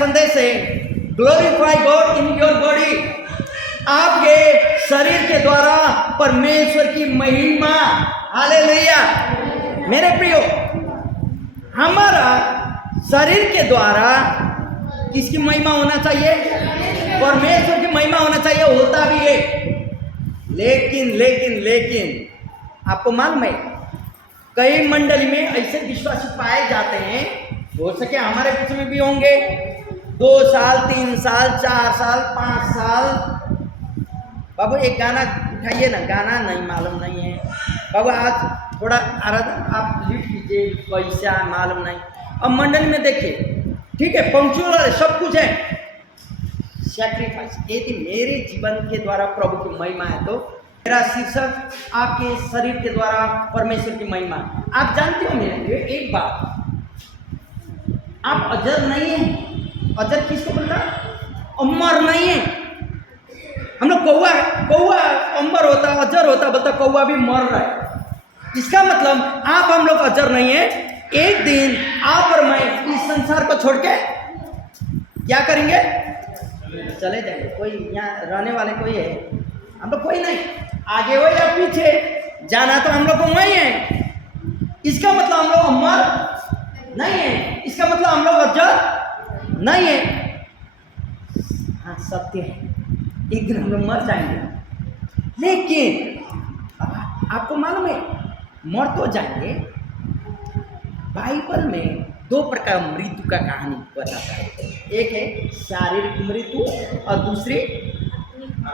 संदेश है glorify God in your body. आपके शरीर के द्वारा परमेश्वर की महिमा, हालेलुया। मेरे प्रियो, हमारा शरीर के द्वारा किसकी महिमा होना चाहिए? परमेश्वर की महिमा होना चाहिए, होता भी है। लेकिन लेकिन लेकिन आपको मालूम है, कई मंडली में ऐसे विश्वासी पाए जाते हैं, हो सके हमारे बीच में भी होंगे, 2 साल 3 साल 4 साल 5 साल। बाबू एक गाना उठाइए ना, गाना नहीं मालूम नहीं है बाबू, आज थोड़ा आप लिख लीजिए, पैसा मालूम नहीं। अब मंडली में देखिए, ठीक है पंक्चुअल है, सब कुछ है, सैक्रिफाइस। यदि मेरे जीवन के द्वारा प्रभु की महिमा है तो मेरा शीर्षक आपके शरीर के द्वारा परमेश्वर की महिमा। आप जानते हो मेरे लिए एक बात, आप अजर नहीं है। अजर किसको बोलता? अमर नहीं है। हम लोग कौवा अमर होता, अजर होता, बोलता कौवा भी मर रहा है। इसका मतलब आप हम लोग अजर नहीं है। एक दिन आप और मैं इस संसार को छोड़ के क्या करेंगे? चले जाएंगे। कोई यहाँ रहने वाले कोई है? हम लोग कोई नहीं, आगे हो या पीछे, जाना तो हम लोग को वही है। इसका मतलब हम लोग अमर नहीं है, इसका मतलब हम लोग अजर नहीं है। हाँ सत्य है, एक दिन हम लोग मर जाएंगे। लेकिन आपको मालूम है, मर तो जाएंगे। बाइबल में 2 प्रकार मृत्यु का कहानी बताता है। एक है शारीरिक मृत्यु और दूसरी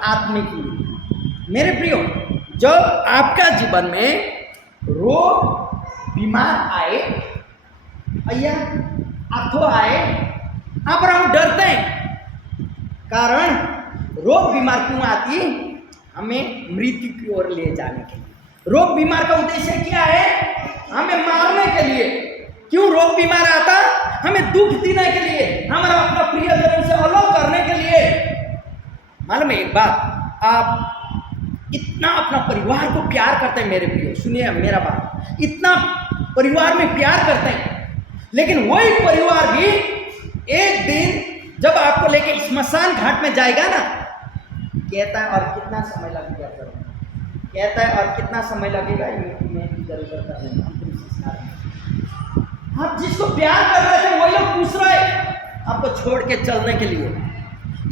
आत्मिक मृत्यु। मेरे प्रियो, जब आपका जीवन में रोग बीमार आए या अथवा आए, आप और हम डरते हैं। कारण रोग बीमार क्यों आती? हमें मृत्यु की ओर ले जाने के लिए। रोग बीमार का उद्देश्य क्या है? हमें मारने के लिए। क्यों रोग बीमार आता? हमें दुख देने के लिए, हमारा अपना प्रियजनों से अलग करने के लिए। मालूम है एक बात, आप इतना अपना परिवार को प्यार करते हैं मेरे प्रिय, सुनिए मेरा बात, इतना परिवार में प्यार करते हैं, लेकिन वही परिवार भी एक दिन जब आपको लेके स्मशान घाट में जाएगा ना, कहता है और कितना समय लगेगा? कहता है और कितना समय लगेगा? आप जिसको प्यार कर रहे थे वही लोग पूछ रहे आपको छोड़ के चलने के लिए।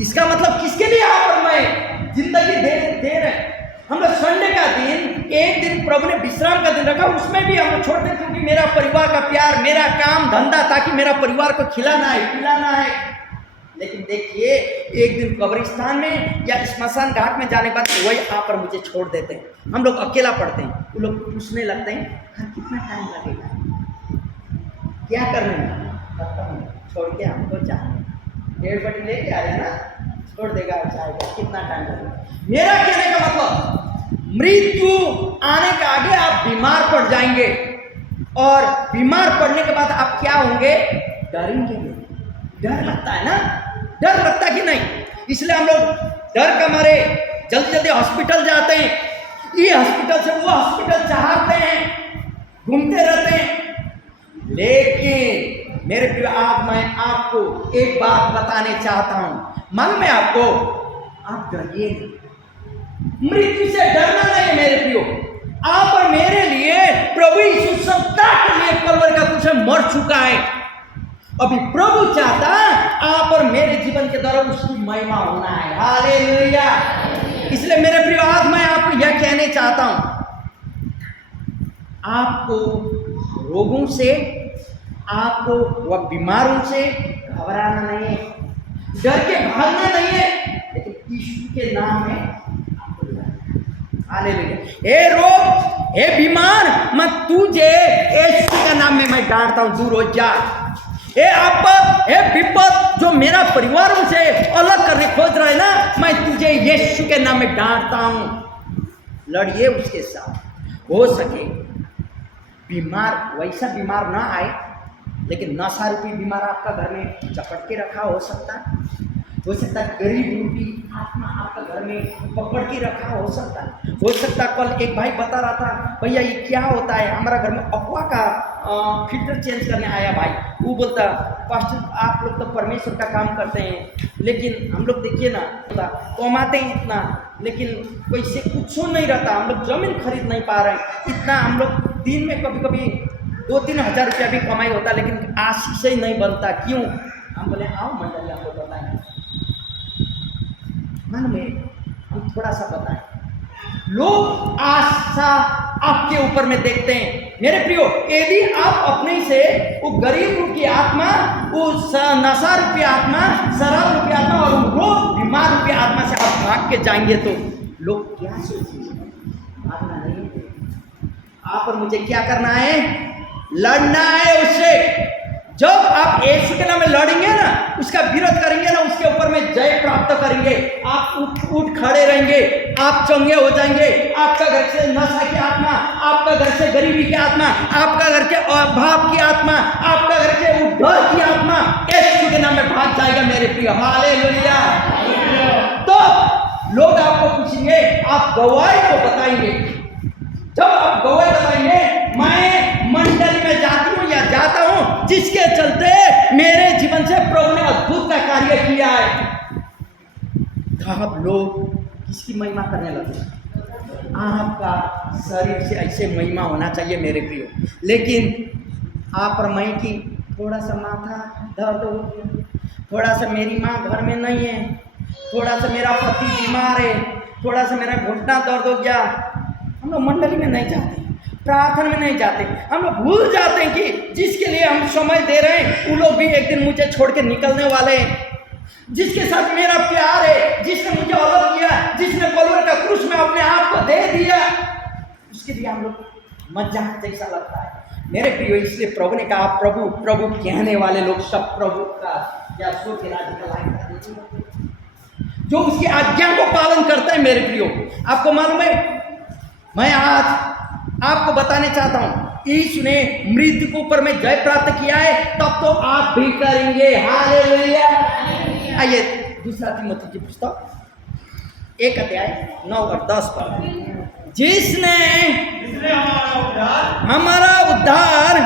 इसका मतलब किसके लिए आप और मैं जिंदगी दे रहे हैं? हम लोग संडे का दिन, एक दिन प्रभु ने विश्राम का दिन रखा, उसमें भी हम लोग छोड़ते हैं क्योंकि मेरा परिवार का प्यार, मेरा काम धंधा, ताकि मेरा परिवार को खिलाना है, पिलाना है। लेकिन देखिए, एक दिन कब्रिस्तान में या श्मशान घाट में जाने के बाद वही आप और मुझे छोड़ देते हैं। हम लोग अकेला पड़ते हैं। वो लोग पूछने लगते हैं, हाँ कितना टाइम लगेगा, क्या करने में? छोड़ के हमको जाने, 1.5 बटी लेके आया ना, छोड़ देगा, जाएगा, कितना टाइम लगेगा? मेरा कहने का मतलब, मृत्यु आने के आगे आप बीमार पड़ जाएंगे, और बीमार पड़ने के बाद आप क्या होंगे? डरेंगे। डर लगता है ना, डर लगता कि नहीं? इसलिए हम लोग डर के मारे जल्दी जल्दी हॉस्पिटल जाते हैं, ये हॉस्पिटल से वो हॉस्पिटल चाहते हैं, घूमते रहते हैं। लेकिन मेरे प्रिय, आज मैं आपको एक बात बताने चाहता हूं। मालूम है आपको, आप डरिए नहीं, मृत्यु से डरना नहीं है मेरे प्रियो। आप और मेरे लिए प्रभु यीशु सदा के लिए कलवरी का क्रूस में मर चुका है। अभी प्रभु चाहता आप और मेरे जीवन के द्वारा उसकी महिमा होना है। हालेलुया। इसलिए मेरे प्रियो, आज मैं आपको यह कहने चाहता हूं, आपको रोगों से, आपको वह बीमारों से घबराना नहीं है, डर के भागना नहीं है, लेकिन यीशु के नाम में आपको लड़ना। हालेलुया। हे रोग, हे बीमार, मैं तुझे यीशु के नाम में मैं डांटता हूं, दूर हो जा। हे आपद, हे विपद, जो मेरा परिवार से अलग करने खोज रहा है ना, मैं तुझे यीशु के नाम में डांटता हूं। लड़िए उसके साथ। हो सके बीमार वैसा बीमार ना आए, लेकिन नशा रूपी बीमार आपका घर में चपट के रखा हो सकता है। गरीब रूपी आत्मा आपका घर में पकड़ के रखा हो सकता है। कल एक भाई बता रहा था, भैया ये क्या होता है, हमारा घर में अफवाह का फिल्टर चेंज करने आया भाई, वो बोलता पास्टर आप लोग तो परमेश्वर का काम करते हैं, लेकिन हम लोग देखिए ना कमाते हैं इतना, लेकिन कोई से कुछ नहीं रहता, हम लोग जमीन खरीद नहीं पा रहे हैं इतना, हम लोग दिन में कभी कभी 2-3 हज़ार रुपया भी कमाई होता, लेकिन आशीष ही नहीं बनता, क्यों? हम बोले आओ मंडली आपको बताएं, मन में हम थोड़ा सा बताएं। लोग आशा आपके ऊपर में देखते हैं। मेरे प्रियो, यदि आप अपने से वो गरीब रूप की आत्मा, वो नशा रूपी आत्मा, शराब रूपी आत्मा और वो बीमार रूपी आत्मा से आप भाग के जाएंगे तो लोग क्या सोचेंगे? भागना नहीं, आप और मुझे क्या करना है? लड़ना है उससे। जब आप यीशु के नाम में लड़ेंगे ना, उसका विरोध करेंगे ना, उसके ऊपर में जय प्राप्त करेंगे, आप उठ खड़े रहेंगे, आप चंगे हो जाएंगे। आपका घर से नशा की आत्मा, आपका घर से गरीबी की आत्मा, आपका घर के अभाव की आत्मा, आपका घर के डर की आत्मा यीशु के नाम में भाग जाएगा मेरे प्रिय। हालेलुया। तो लोग आपको पूछेंगे, आप गवाही को बताएंगे। जब आप गवाही बताएंगे, मैं मंडली में जाती हूँ या जाता हूँ जिसके चलते मेरे जीवन से प्रभु ने अद्भुत का कार्य किया है, आप लोग किसकी महिमा करने लगे? आपका शरीर से ऐसे महिमा होना चाहिए मेरे प्रियो। लेकिन आप और मैं की थोड़ा सा माथा दर्द हो गया, थोड़ा सा मेरी माँ घर में नहीं है, थोड़ा सा मेरा पति बीमार है, थोड़ा सा मेरा घुटना दर्द हो गया, हम लोग मंडली में नहीं जाते, प्रार्थना में नहीं जाते। हम लोग भूल जाते हैं कि जिसके लिए हम समय दे रहे हैं वो लोग भी एक दिन मुझे छोड़ के निकलने वाले हैं। जिसके साथ मेरा प्यार है, जिसने मुझे अलग किया, जिसने कलवरी का क्रूस में अपने आप को दे दिया, उसके लिए हम लोग मजाक जैसा लगता है मेरे प्रियो। इसलिए प्रभु ने कहा, प्रभु प्रभु कहने वाले लोग सब प्रभु का या स्वर्ग के राज्य का लायक, जो उसकी आज्ञा को पालन करते हैं मेरे प्रियो। आपको मालूम है, मैं आज आपको बताने चाहता हूं, यीशु ने मृत्यु के ऊपर में जय प्राप्त किया है, तब तो आप भी करेंगे। हालेलुया। आइए दूसरा तीमुथियुस की पुस्तक 1 अध्याय 9 और 10 पर, जिसने हमारा उद्धार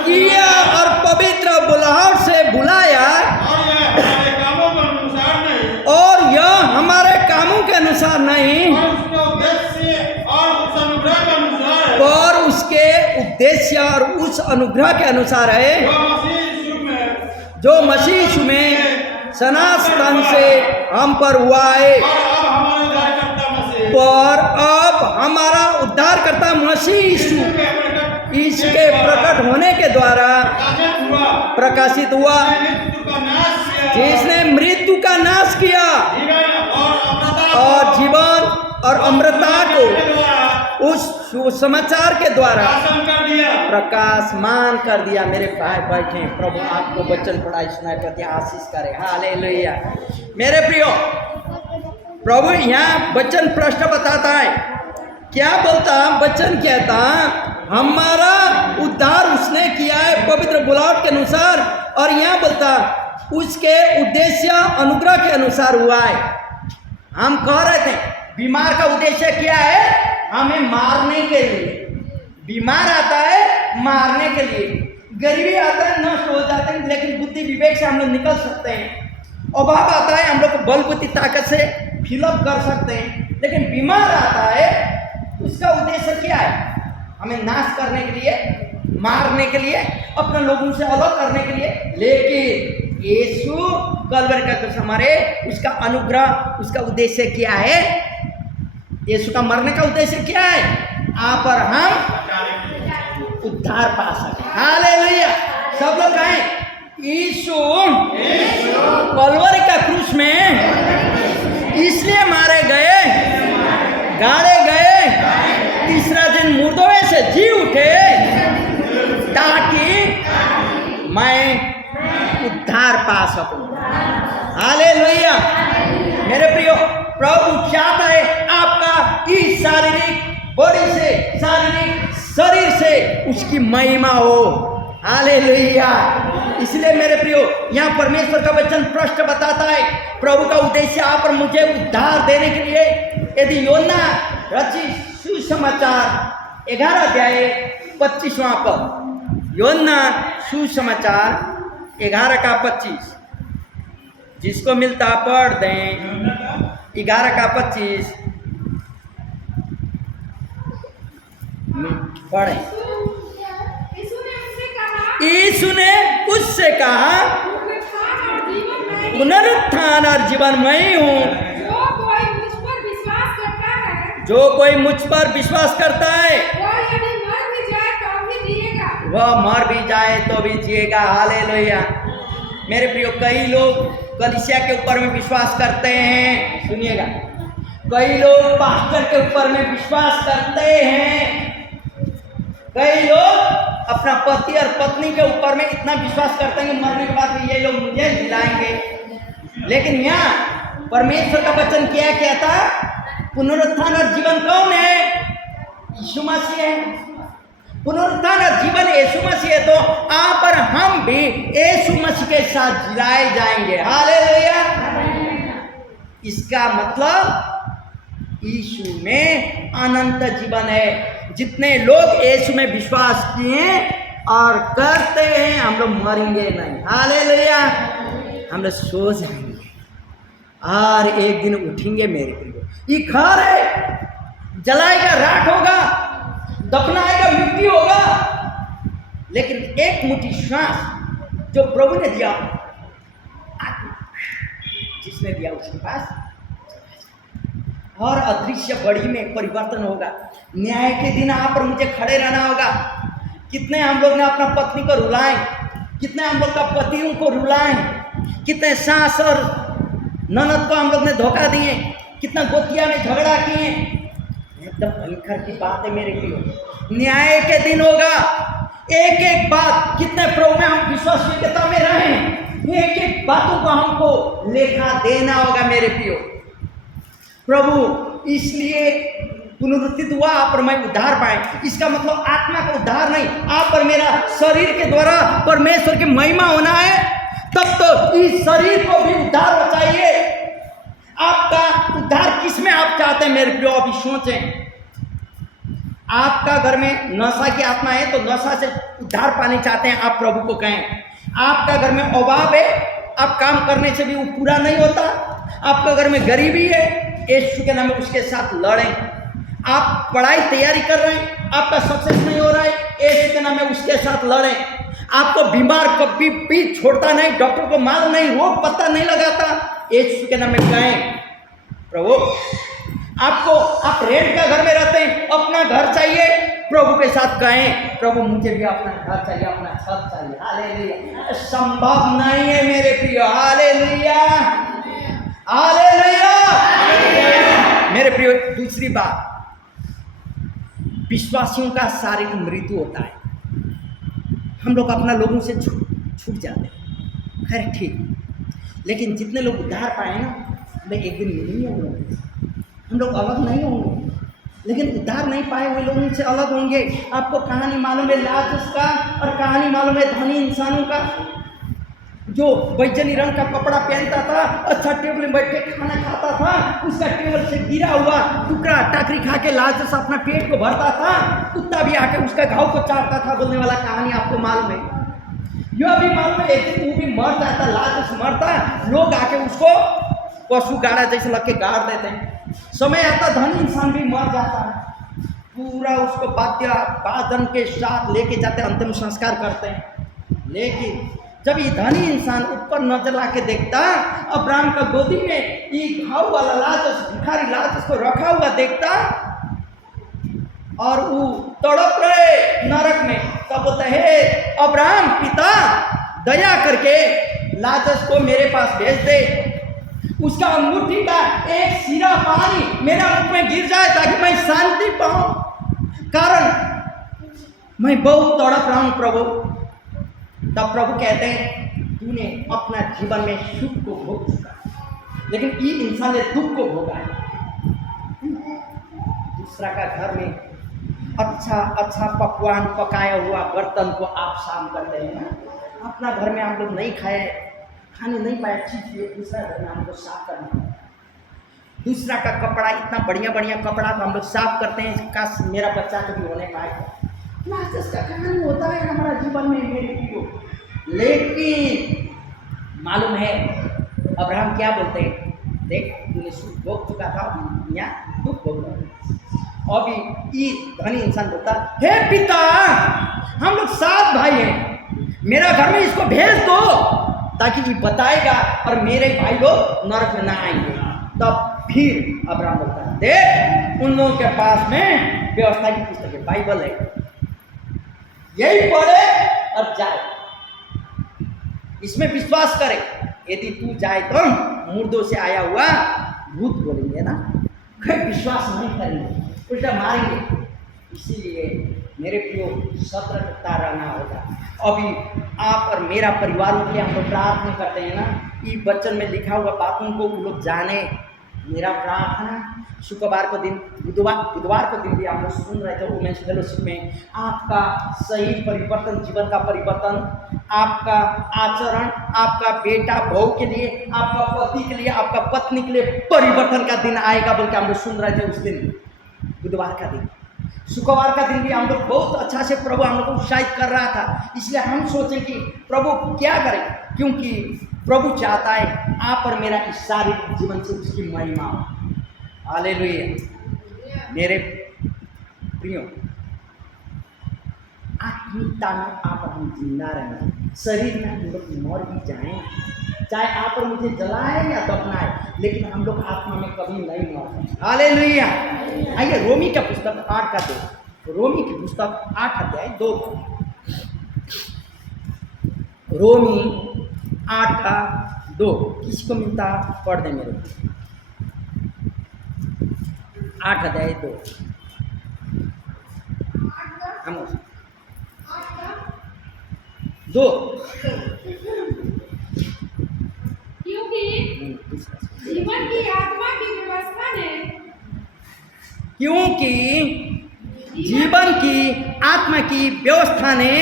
किया और पवित्र बुलाहट से बुलाया, और यह हमारे कामों के अनुसार नहीं, और उसके उद्देश्य और उस अनुग्रह के अनुसार है जो मसीह यीशु में सनातन से हम पर हुआ है। पर अब हमारा उद्धारकर्ता मसीह यीशु इसके प्रकट होने के द्वारा प्रकाशित हुआ, जिसने मृत्यु का नाश किया और जीवन और अमरता को उस सुसमाचार के द्वारा प्रकाशमान कर दिया। मेरे भाई बैठे, प्रभु आपको वचन पढ़ाई सुनाई प्रति आशीष करे। हालेलुया। मेरे प्रियो, प्रभु यहाँ वचन प्रश्न बताता है, क्या बोलता? वचन कहता हमारा उद्धार उसने किया है पवित्र बुलाहट के अनुसार, और यहाँ बोलता उसके उद्देश्य अनुग्रह के अनुसार हुआ है। हम कह रहे थे बीमार का उद्देश्य क्या है? हमें मारने के लिए। बीमार आता है मारने के लिए, गरीबी आता है नष्ट हो जाते हैं, लेकिन बुद्धि विवेक से हम लोग निकल सकते हैं। अभाव आता है हम लोग को बल बुद्धि ताकत से फिलअप कर सकते हैं, लेकिन बीमार आता है उसका उद्देश्य क्या है? हमें नाश करने के लिए, मारने के लिए, अपने लोगों से अलग करने के लिए। लेकिन यीशु कलवरी का क्रूस हमारे, उसका अनुग्रह, उसका उद्देश्य क्या है? यीशु का मरने का उद्देश्य क्या है? आप और हम उद्धार पा सके। हालेलुया। सब लोग कहें यीशु कलवरी का क्रूस में इसलिए मारे गए, गाड़े गए, तीसरा दिन मुर्दों में से जी उठे, ताकि मैं उद्धार पा सकूं। हालेलुया। मेरे प्रियो, प्रभु चाहता है आपका इस शारीरिक बॉडी से, शारीरिक शरीर से उसकी महिमा हो। हालेलुया। इसलिए मेरे प्रियो, यहाँ परमेश्वर का वचन स्पष्ट बताता है, प्रभु का उद्देश्य आप और मुझे उद्धार देने के लिए। यदि योना रचित सुसमाचार 11 अध्याय 25वां पद, योना सुसमाचार 11:25, जिसको मिलता पढ़ दें। 11:25 पढ़े। यीशु ने उससे कहा, पुनरुत्थान और जीवन मैं ही हूँ। जो कोई मुझ पर विश्वास करता है वह मर भी जाए तो भी जिएगा। हालेलुया। मेरे प्रियो, कई लोग कलीसिया के ऊपर में विश्वास करते हैं, सुनिएगा, कई लोग पास्टर के ऊपर में विश्वास करते हैं, कई लोग अपना पति और पत्नी के ऊपर में इतना विश्वास करते हैं कि मरने के बाद भी ये लोग मुझे जिलाएंगे। लेकिन यहाँ परमेश्वर का वचन क्या कहता, पुनरुत्थान और जीवन कौन है? यीशु मसीह है। पुनरुत्थान और जीवन यीशु मसीह है, तो आप और हम भी यीशु मसीह के साथ जिलाए जाएंगे। हालेलुया। इसका मतलब यीशु में अनंत जीवन है। जितने लोग यीशु में विश्वास किए और करते हैं, हम लोग मरेंगे नहीं। हालेलुया। हम लोग सो जाएंगे और एक दिन उठेंगे। मेरे प्रिय, ये घर है, जलाएगा राख होगा, दफनाएगा मिट्टी होगा, लेकिन एक मुट्ठी सांस जो प्रभु ने दिया, जिसने दिया उसके पास, और अदृश्य बड़ी में परिवर्तन होगा। न्याय के दिन आप और मुझे खड़े रहना होगा। कितने हम लोग ने अपना पत्नी को रुलाएं, कितने हम लोग का पतियों को रुलाएं, कितने सास और ननद को हम लोग ने धोखा दिए, कितना गोतिया में झगड़ा किए। एकदम भयंकर की बात है मेरे प्रियो। न्याय के दिन होगा, एक एक बात, कितने प्रभु में हम विश्वासयोग्यता में रहें, एक एक बातों को हमको लेखा देना होगा मेरे प्रियो। प्रभु इसलिए पुनरुत्थित हुआ आप और मैं उद्धार पाए। इसका मतलब आत्मा का उद्धार नहीं, आप और मेरा शरीर के द्वारा परमेश्वर की महिमा होना है। तब तो इस शरीर को भी उद्धार हो चाहिए। आपका उद्धार किस में आप चाहते हैं मेरे प्रियो? अभी सोचें। आपका घर में नशा की आत्मा है तो नशा से उद्धार पाने चाहते हैं, आप प्रभु को कहें। आपका घर में अभाव है, आप काम करने से भी वो पूरा नहीं होता। आपका घर में गरीबी है, यीशु के नाम में उसके साथ लड़ें। आप पढ़ाई तैयारी कर रहे हैं, आपका सक्सेस नहीं हो रहा है, यीशु के नाम में उसके साथ लड़ें। आपको बीमार कभी भी छोड़ता नहीं, डॉक्टर को मालूम नहीं, रोग पता नहीं लगाता, यीशु के नाम में कहें प्रभु। आपको, आप रेंट का घर में रहते हैं, अपना घर चाहिए, प्रभु के साथ कहें प्रभु मुझे भी अपना घर चाहिए, अपना छत चाहिए। हालेलुया। संभव नहीं है मेरे प्रिय। Hallelujah, hallelujah. मेरे प्रिय, दूसरी बात, विश्वासियों का शारीरिक मृत्यु होता है। हम लोग अपना लोगों से छूट जाते हैं, खैर ठीक, लेकिन जितने लोग उद्धार पाए ना, वे एक दिन मिलेंगे हम लोग। हम लोग अलग नहीं होंगे, लेकिन उद्धार नहीं पाए हुए लोगों से अलग होंगे। आपको कहानी मालूम है लाजरस का, और कहानी मालूम है धनी इंसानों का, जो बैजनी रंग का कपड़ा पहनता था, अच्छा टेबल में बैठ के खाना खाता था, उसका टेबल से गिरा हुआ टुकड़ा टाकरी खा के लाजरस अपना पेट को भरता था, कुत्ता भी आके उसका घाव को चाटता था, बोलने वाला कहानी आपको मालूम है। यह भी मालूम है एक दिन वो भी मर जाता, लाजरस मरता, लोग आके उसको पशु गाड़ा जैसे लग के गाड़ देते हैं। समय आता धनी इंसान भी मर जाता है, पूरा उसको वादन के साथ लेके जाते, अंतिम संस्कार करते हैं। लेकिन जब ये धनी इंसान ऊपर नजर ला के देखता, अब्राहम का गोदी में ये घाव वाला लाजरस, भिखारी लाजरस को रखा हुआ देखता, और वो तड़प रहे नरक में, तब बोलता है अब्राहम पिता, दया करके लाजरस को मेरे पास भेज दे, उसका अंगूठी का एक सिरा पानी मेरा मुख में गिर जाए ताकि मैं शांति पाऊं, कारण मैं बहुत तड़प रहा हूं प्रभु। तब प्रभु कहते हैं तूने अपना जीवन में सुख को भोग चुका, लेकिन ये इंसान ने दुख को भोगा है। दूसरा का घर में अच्छा अच्छा पकवान पकाया हुआ बर्तन को आप शाम करते हैं ना, अपना घर में आप लोग नहीं खाने नहीं पाए अच्छी चीज़, दूसरा घर में हम लोग साफ करना। दूसरा का कपड़ा, इतना बढ़िया बढ़िया कपड़ा को हम लोग साफ करते हैं, काश मेरा बच्चा कभी होने पाए। लाजरस का कहानी होता है हमारा जीवन में मेरे प्रियो। लेकिन मालूम है अब्राहम क्या बोलते हैं, देख तूने सुख भोग चुका था, यहाँ दुख भोग रहा है। अभी ये धनी इंसान बोलता, हे पिता हम लोग 7 भाई हैं, मेरा घर में इसको भेज दो ताकि ये बताएगा और मेरे भाई लोग नरक में ना आएंगे। तब फिर अब्राहम बोलता है, देख उन लोगों के पास में व्यवस्था की पुस्तक है, बाइबल है, यही पढ़े और जाए, इसमें विश्वास करे। यदि तू जाए तो मुर्दों से आया हुआ भूत बोलेंगे ना, कोई विश्वास नहीं करेंगे, उल्टा मारेंगे। इसीलिए मेरे प्रियो सतर्कता रहना होगा। अभी आप और मेरा परिवार के लिए हम लोग प्रार्थना करते हैं ना, ये वचन में लिखा हुआ बातों को वो लोग जाने। मेरा प्रार्थना शुक्रवार को दिन, बुधवार को दिन भी आप लोग सुन रहे थे वुमेन्स फेलोशिप में, आपका सही परिवर्तन, जीवन का परिवर्तन, आपका आचरण, आपका बेटा बहू के लिए, आपका पति के लिए, आपका पत्नी के लिए परिवर्तन का दिन आएगा बोल के हम लोग सुन रहे थे उस दिन, बुधवार का दिन। शुक्रवार का दिन भी हम लोग बहुत अच्छा से प्रभु हम लोग को उत्साहित कर रहा था। इसलिए हम सोचें कि प्रभु क्या करें, क्योंकि प्रभु चाहता है आप और मेरा इस शारीरिक जीवन से उसकी महिमा हो। हालेलुया। मेरे प्रियो, आत्मिकता में आप और हम जिंदा रहें, शरीर में हम लोग मर भी जाएं, चाहे आप और मुझे जलाए या दफनाए, लेकिन हम लोग आत्मा में कभी नहीं मरते। हालेलुया। आइए रोमी का पुस्तक 8 का 2, रोमी की पुस्तक 8 अध्याय 2, रोमी 8 का 2 किसको मिलता पढ़ दें मेरे, 8 अध्याय 2 हम 2 क्योंकि जीवन की आत्मा की व्यवस्था ने, क्योंकि जीवन की आत्मा की व्यवस्था ने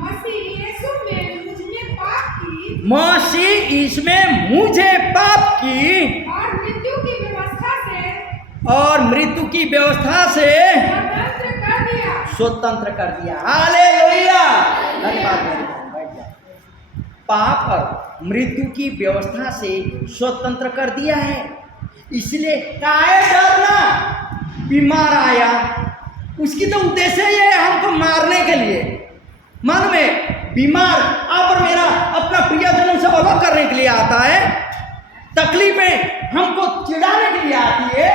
मसीह यीशु में मुझे पाप की, मसीह इसमें मुझे पाप की और मृत्यु की व्यवस्था से, और मृत्यु की व्यवस्था से स्वतंत्र कर दिया, स्वतंत्र कर दिया। हालेलुया। धन्यवाद। बैठ जाए। पाप और मृत्यु की व्यवस्था से स्वतंत्र कर दिया है। इसलिए काहे डरना, बीमार आया उसकी तो उद्देश्य ही है हमको मारने के लिए। मन में बीमार आप और मेरा अपना प्रियजनों से अलग करने के लिए आता है, तकलीफें हमको चिढ़ाने के लिए आती है,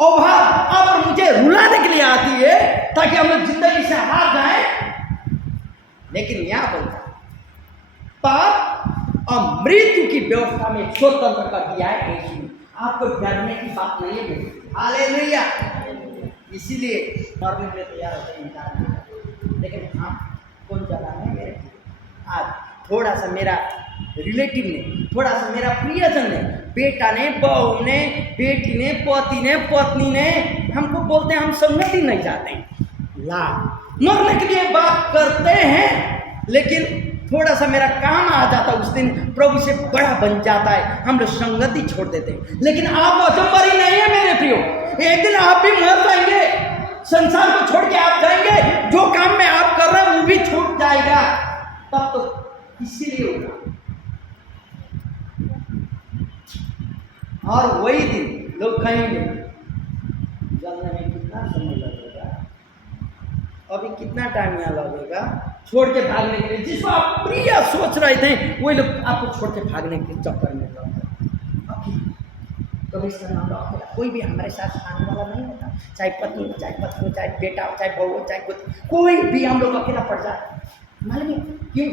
अभाव आप और मुझे रुलाने के लिए आती है ताकि हम लोग जिंदगी से हार जाएं। लेकिन यहाँ बोलता पाप और मृत्यु की व्यवस्था में स्वतंत्र कर दिया है यीशु ने। आपको डरने की बात नहीं है। हालेलुया। इसीलिए मरने के लिए तैयार होते हैं इंसान, लेकिन हम कौन जगह है मेरे, आज थोड़ा सा मेरा रिलेटिव ने, थोड़ा सा मेरा प्रियजन ने, बेटा ने, बहू ने, बेटी ने, पति ने, पत्नी ने हमको बोलते हैं हम संगति नहीं चाहते, ला मरने के लिए बात करते हैं, लेकिन थोड़ा सा मेरा काम आ जाता उस दिन, प्रभु से बड़ा बन जाता है, हम लोग संगति छोड़ देते हैं। लेकिन आप अचंबरी नहीं है मेरे प्रियो, एक दिन आप भी मर जाएंगे, संसार को छोड़ के आप जाएंगे, जो काम में आप कर रहे हैं वो भी छूट जाएगा। तब तो इसीलिए होगा। और वही दिन लोग कहेंगे जलने में कितना समय लगेगा, अभी कितना टाइम यहाँ लगेगा, छोड़ के भागने के लिए जिसको आप प्रिय सोच रहे थे वही लोग आपको छोड़ के भागने के चक्कर में लग गए। अभी कभी कोई भी हमारे साथ आने वाला नहीं होता, चाहे पत्नी हो, चाहे पति हो, चाहे बेटा हो, चाहे बहू हो, चाहे कोई भी हम लोग अकेला पड़ जाए। मालूम है क्यों?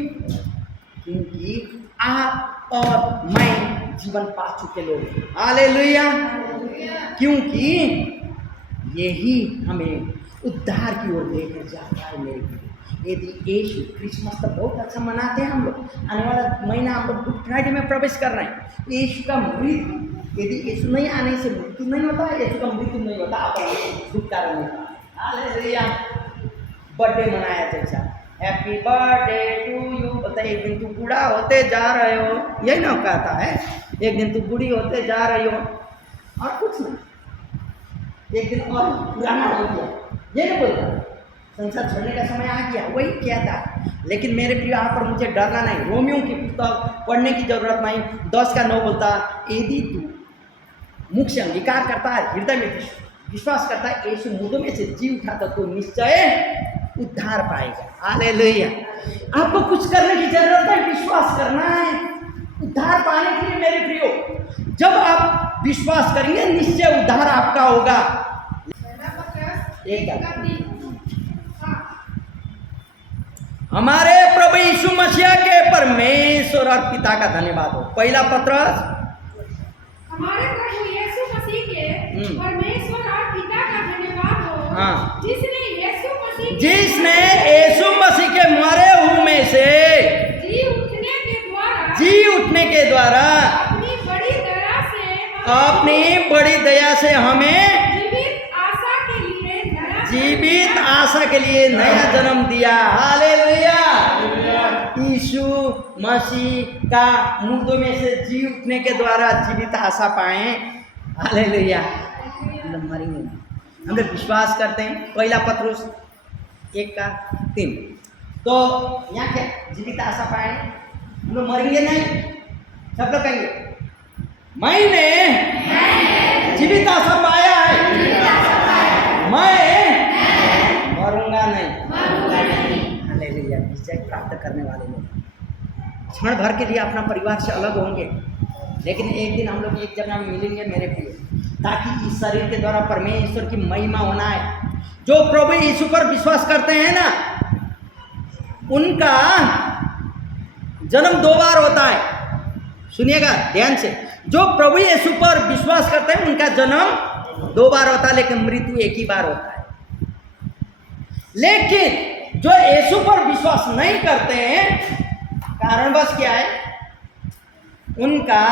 क्योंकि आप और मैं जीवन पा चुके लोग हैं। हालेलुया। क्योंकि यही हमें उद्धार की ओर लेकर जाता है मेरे लिए। यदि यीशु, क्रिसमस तो बहुत अच्छा मनाते हैं हम लोग, आने वाला महीना हम लोग गुड फ्राइडे में प्रवेश कर रहे हैं। यीशु का मृत्यु, यदि यीशु नहीं आने से मृत्यु नहीं होता, यीशु का मृत्यु नहीं होता, आप छुटकारा नहीं होता। हालेलुया। बर्थडे मनाया जैसा हैप्पी बर्थडे टू यू, बोलता है एक दिन तू बूढ़ा होते जा रहे हो, यही ना कहता है, एक दिन तू बूढ़ी होते जा रही हो, और कुछ नहीं, एक दिन और पुराना हो गया, ये नहीं बोलता। संसार छोड़ने का समय आ गया, वही किया था। लेकिन मेरे प्रिय यहाँ पर मुझे डरना नहीं, रोमियो की पुस्तक पढ़ने की जरूरत नहीं। 10:9 बोलता, यदि तू मुख से अंगीकार करता है, हृदय में विश्वास करता है यीशु मुर्दों में से जी उठा तो निश्चय उद्धार पाएगा। हालेलुया। आपको कुछ करने की जरूरत है, विश्वास करना है उद्धार पाने के लिए। मेरे प्रियो, जब आप विश्वास करेंगे निश्चय उद्धार आपका होगा। एक हमारे प्रभु यीशु मसीह के परमेश्वर और पिता का धन्यवाद हो। पहला पत्रस हमारे प्रभु यीशु मसीह के परमेश्वर और पिता का धन्यवाद हो। हाँ। जिसने यीशु मसीह के मरे हुए में से जी उठने के द्वारा अपनी बड़ी दया से हमें जीवित आशा के लिए नया जन्म दिया। हालेलुया। यीशु मसीह का मुर्दों में से जी उठने के द्वारा जीवित आशा पाए। हालेलुया। मरेंगे, हम लोग विश्वास करते हैं। पहला पत्रुस 1:3। तो यहाँ क्या जीवित आशा पाए, हम लोग मरेंगे नहीं। सब लोग कहेंगे मैंने जीवित आशा पाया है, मैं मरूंगा नहीं। हालेलुया। विजय प्राप्त करने वाले लोग क्षण भर के लिए अपना परिवार से अलग होंगे, लेकिन एक दिन हम लोग एक जगह में मिलेंगे मेरे प्रिय, ताकि इस शरीर के द्वारा परमेश्वर की महिमा होना है। जो प्रभु यीशु पर विश्वास करते हैं ना, उनका जन्म 2 बार होता है। सुनिएगा ध्यान से, जो प्रभु यीशु पर विश्वास करते हैं उनका जन्म 2 बार होता है, लेकिन मृत्यु एक ही बार होता है। लेकिन जो यीशु पर विश्वास नहीं करते हैं, कारणवश क्या है, उनका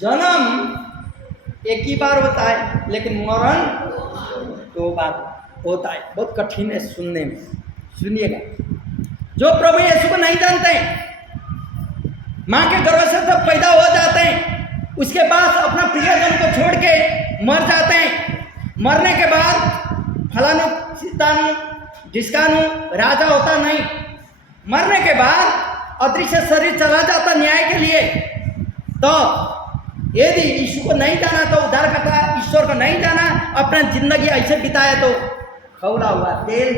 जन्म एक ही बार होता है, लेकिन मरण 2 बार होता है। बहुत कठिन है सुनने में। सुनिएगा, जो प्रभु यीशु को नहीं जानते, माँ के गर्भ से जब पैदा हो जाते हैं, उसके बाद अपना प्रियजन को छोड़ के मर जाते हैं। मरने के बाद फलानु चितानु जिसकानु राजा होता नहीं, मरने के बाद अदृश्य शरीर चला जाता न्याय के लिए। तो यदि यीशु को नहीं जाना तो उद्धार करता, ईश्वर को नहीं जाना, अपना जिंदगी ऐसे बिताया तो खौला हुआ तेल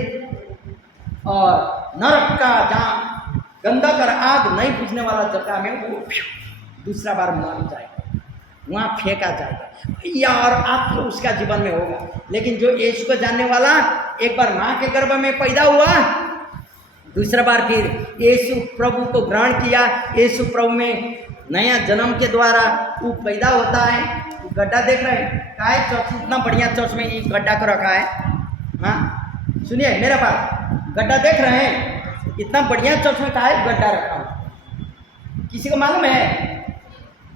और नरक का जहाँ गंधक और आग नहीं बुझने वाला जगह में वो दूसरा बार मर जाएगा, वहाँ फेंका जाएगा, या और आप तो उसका जीवन में होगा। लेकिन जो यीशु को जानने वाला एक बार माँ के गर्भ में पैदा हुआ, दूसरा बार फिर यीशु प्रभु को ग्रहण किया, यीशु प्रभु में नया जन्म के द्वारा वो पैदा होता है। गड्ढा देख रहे हैं, का है चर्च, इतना बढ़िया चर्च में ये गड्ढा को रखा है। हाँ सुनिए, मेरे पास गड्ढा देख रहे हैं, इतना बढ़िया चर्च में का है गड्ढा रखा हुआ। किसी को मालूम है?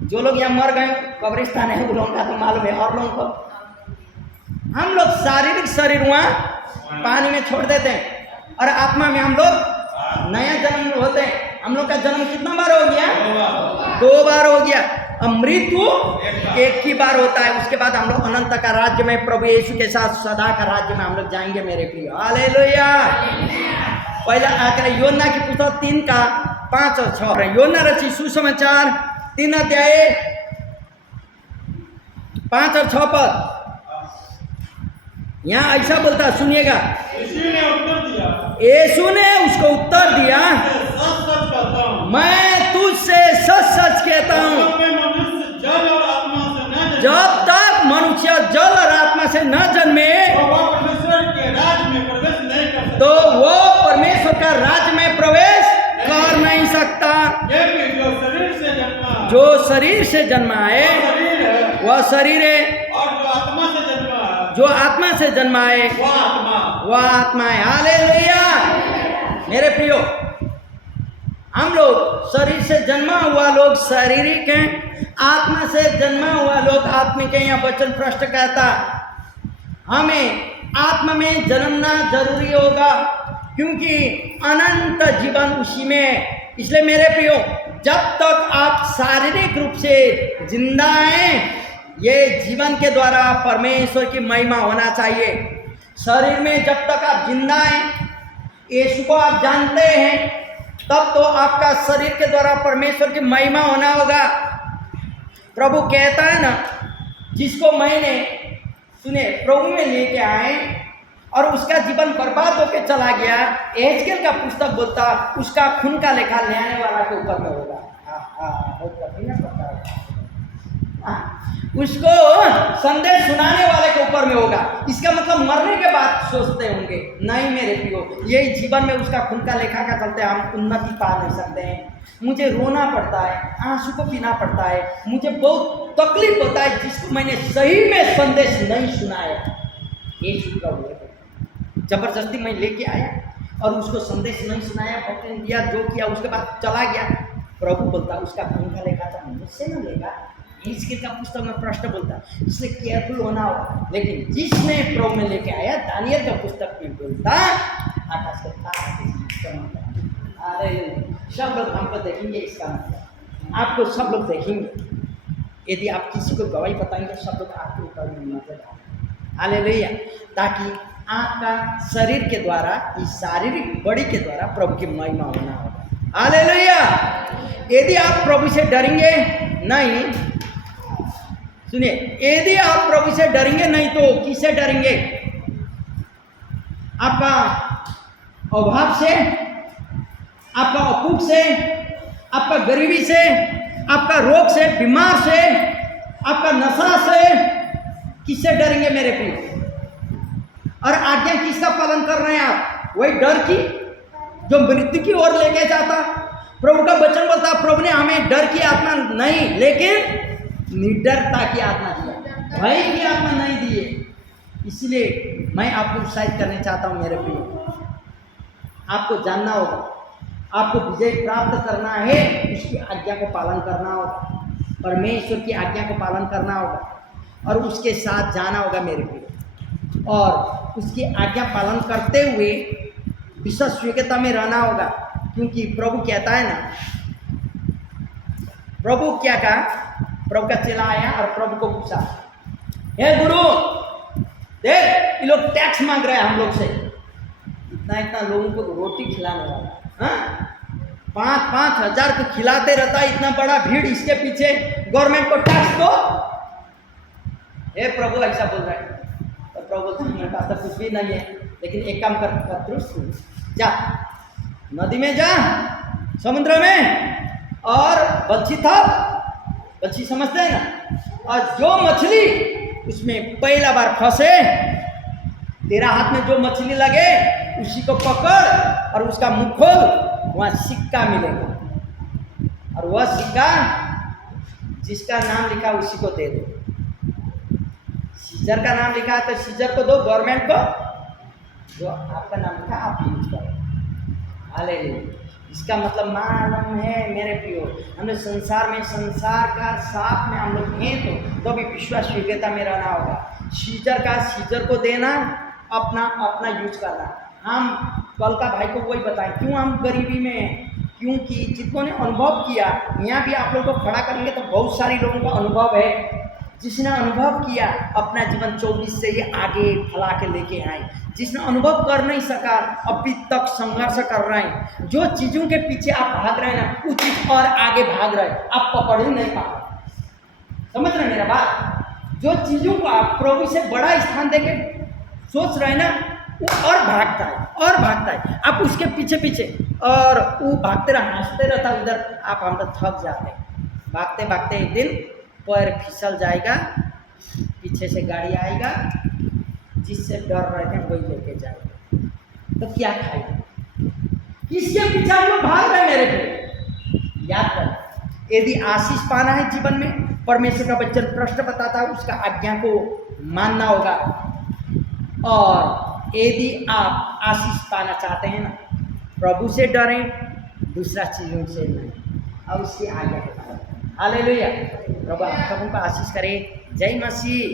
जो लोग यहाँ मर गए कब्रिस्तान है, उन लोगों का तो मालूम है। और लोगों को हम लोग शारीरिक शरीर वहाँ पानी में छोड़ देते हैं, और आत्मा में हम लोग नया जन्म होते हैं। हम लोग का जन्म कितना बार हो गया? 2 बार हो गया। अब मृत्यु एक ही बार होता है। उसके बाद हम लोग अनंत का राज्य में प्रभु यीशु के साथ सदा का राज्य में हम लोग जाएंगे मेरे प्रिय। हालेलुया। पहला आकर योना की पुस्तक 3:5 और 6। योना रची सुसमाचार 3 अध्याय 5 और 6 पद। यहाँ ऐसा बोलता, सुनिएगा। यीशु ने उसको उत्तर दिया, मैं तुझसे सच सच कहता हूँ, जब तक मनुष्य जल और आत्मा से न जन्मे तो वो परमेश्वर का राज्य में प्रवेश कर नहीं सकता। जो शरीर से जन्मा है वह शरीर है, जो आत्मा से जन्मा है वह आत्मा है। हालेलुया। मेरे प्रियो, हम लोग शरीर से जन्मा हुआ लोग शारीरिक हैं, आत्मा से जन्मा हुआ लोग आत्मिक हैं। यह वचन प्रश्न कहता, हमें आत्मा में जन्मना जरूरी होगा, क्योंकि अनंत जीवन उसी में। इसलिए मेरे प्रियो, जब तक आप शारीरिक रूप से जिंदा हैं, ये जीवन के द्वारा परमेश्वर की महिमा होना चाहिए। शरीर में जब तक आप जिंदा हैं, यीशु को आप जानते हैं, तब तो आपका शरीर के द्वारा परमेश्वर की महिमा होना होगा। प्रभु कहता है ना, जिसको मैंने सुने प्रभु में लेके आए और उसका जीवन बर्बाद होके चला गया, एहजकेल का पुस्तक बोलता उसका खून का लेखा ले आने वाला के ऊपर में होगा। उसको संदेश सुनाने वाले के ऊपर में होगा। इसका मतलब मरने के बाद सोचते होंगे, नहीं मेरे प्रियो, यही जीवन में उसका खून का लेखा का चलते हम उन्नति पा नहीं सकते हैं। मुझे रोना पड़ता है, आंसू को पीना पड़ता है, मुझे बहुत तकलीफ होता है जिसको मैंने सही में संदेश नहीं सुनाया। ये चुका हुआ जबरदस्ती मैं लेके आया और उसको संदेश नहीं सुनाया, बचन दिया, जो किया, उसके बाद चला गया। प्रभु बोलता उसका खून का लेखा था मुझसे न लेगा। एहजकेल का पुस्तक में प्रश्न बोलता, इसलिए केयरफुल होना होगा। लेकिन जिसने प्रभु में लेके आया, दानियल का पुस्तक में बोलता आकाश के तारे, अरे सब लोग हमको देखेंगे। इसका मतलब आपको सब लोग देखेंगे। यदि आप किसी को गवाही बताएंगे, सब लोग आपके ऊपर में नजर आएंगे। हालेलुया। ताकि आपका शरीर के द्वारा, इस शारीरिक बॉडी के द्वारा प्रभु की महिमा होना होगा। हालेलुया। यदि आप प्रभु से डरेंगे नहीं, सुनिए, यदि आप प्रभु से डरेंगे नहीं तो किससे डरेंगे? आपका अभाव से, आपका अपूप से, आपका गरीबी से, आपका रोग से, बीमार से, आपका नशा से, किससे डरेंगे मेरे प्रिय? और आज्ञा किसका पालन कर रहे हैं आप? वही डर की जो मृत्यु की ओर लेके जाता। प्रभु का वचन बोलता, प्रभु ने हमें डर की आत्मा नहीं, लेकिन निडरता की आत्मा दिया, भय की आत्मा नहीं दिए। इसलिए मैं आपको उत्साहित करना चाहता हूं मेरे प्रिय, आपको जानना होगा, आपको विजय प्राप्त करना है, उसकी आज्ञा को पालन करना होगा, परमेश्वर की आज्ञा को पालन करना होगा और उसके साथ जाना होगा मेरे प्रिय। और उसकी आज्ञा पालन करते हुए विश्वास योग्यता में रहना होगा। क्योंकि प्रभु कहता है ना, प्रभु क्या कहा? प्रभु का चेला आया और प्रभु को पूछा, हे गुरु देख, ये लोग टैक्स मांग रहे हैं हम लोग से, इतना इतना लोगों को रोटी खिलाने वाला, 5-5 हजार को खिलाते रहता है, इतना बड़ा भीड़, इसके पीछे गवर्नमेंट को टैक्स दो। हे प्रभु ऐसा बोल रहे हैं। तो प्रभु बोलते मेरे पास तो कुछ भी नहीं है, लेकिन एक काम कर, जा नदी में, जा समुद्र में, और बंसी था, बंसी समझते हैं ना, और जो मछली उसमें पहला बार फंसे, तेरा हाथ में जो मछली लगे उसी को पकड़ और उसका मुंह खोल, वहां सिक्का मिलेगा, और वह सिक्का जिसका नाम लिखा उसी को दे दो। सीजर का नाम लिखा है तो सीजर को दो, गवर्नमेंट को, जो आपका नाम लिखा आप यूज करो। हालेलुया। इसका मतलब मालूम है मेरे प्रियो, हमें संसार में, संसार का साथ में हम लोग हैं तो भी विश्वास योग्यता में रहना होगा। सीजर का सीजर को देना, अपना अपना यूज करना। हम कल का भाई को वही बताएं क्यों हम गरीबी में हैं, क्योंकि जितनों ने अनुभव किया, यहाँ भी आप लोगों को खड़ा करेंगे तो बहुत सारे लोगों का अनुभव है, जिसने अनुभव किया अपना जीवन 24 से ये आगे फैला के लेके आए, जिसने अनुभव कर नहीं सका अभी तक संघर्ष कर रहे हैं, जो चीज़ों के पीछे आप भाग रहे हैं ना, उस चीज और आगे भाग रहे हैं, आप पकड़ ही नहीं पा रहे। समझ रहे हैं मेरा बात? जो चीज़ों को आप प्रभु से बड़ा स्थान देके सोच रहे हैं ना, वो और भागता है और भागता है, आप उसके पीछे पीछे, और वो भागते रहा, हंसते रहता उधर, आप हम तो थक जाते हैं। भागते भागते एक दिन पैर फिसल जाएगा, पीछे से गाड़ी आएगा, जिससे डर रहे थे वही लेके जाएगा, तो क्या खाएगा? किसके पीछे हम लोग भाग रहे हैं मेरे को? याद कर, यदि आशीष पाना है जीवन में, परमेश्वर का वचन प्रश्न बताता है, उसका आज्ञा को मानना होगा। और यदि आप आशीष पाना चाहते हैं ना, प्रभु से डरें, दूसरा चीजों से नहीं, और उसकी आज्ञा को पालन। हालेलुया। प्रभु आप सबों को आशीष करे। जय मसीह।